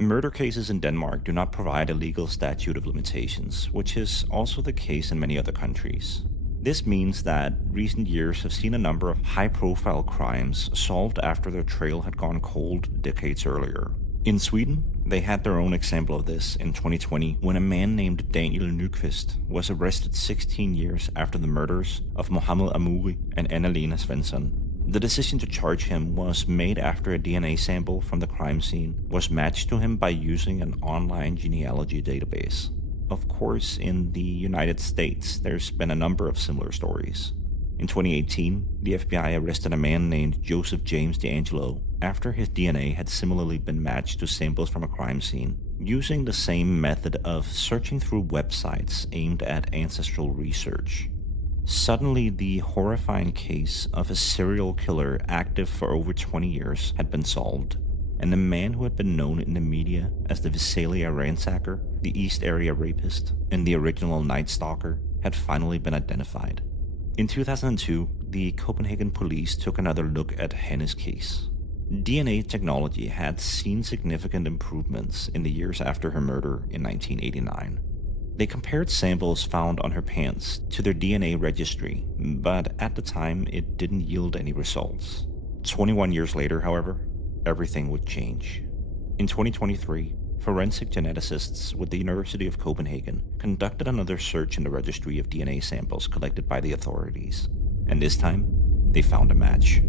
Murder cases in Denmark do not provide a legal statute of limitations, which is also the case in many other countries. This means that recent years have seen a number of high-profile crimes solved after their trail had gone cold decades earlier. In Sweden, they had their own example of this in 2020 when a man named Daniel Nyqvist was arrested 16 years after the murders of Mohammed Amouri and Anna-Lena Svensson. The decision to charge him was made after a DNA sample from the crime scene was matched to him by using an online genealogy database. Of course, in the United States, there's been a number of similar stories. In 2018, the FBI arrested a man named Joseph James DeAngelo after his DNA had similarly been matched to samples from a crime scene, using the same method of searching through websites aimed at ancestral research. Suddenly, the horrifying case of a serial killer active for over 20 years had been solved, and the man who had been known in the media as the Visalia ransacker, the East Area rapist, and the original Night Stalker had finally been identified. In 2002, the Copenhagen Police took another look at Hanne's case. DNA technology had seen significant improvements in the years after her murder in 1989. They compared samples found on her pants to their DNA registry, but at the time it didn't yield any results. 21 years later, however, everything would change. In 2023, forensic geneticists with the University of Copenhagen conducted another search in the registry of DNA samples collected by the authorities, and this time, they found a match.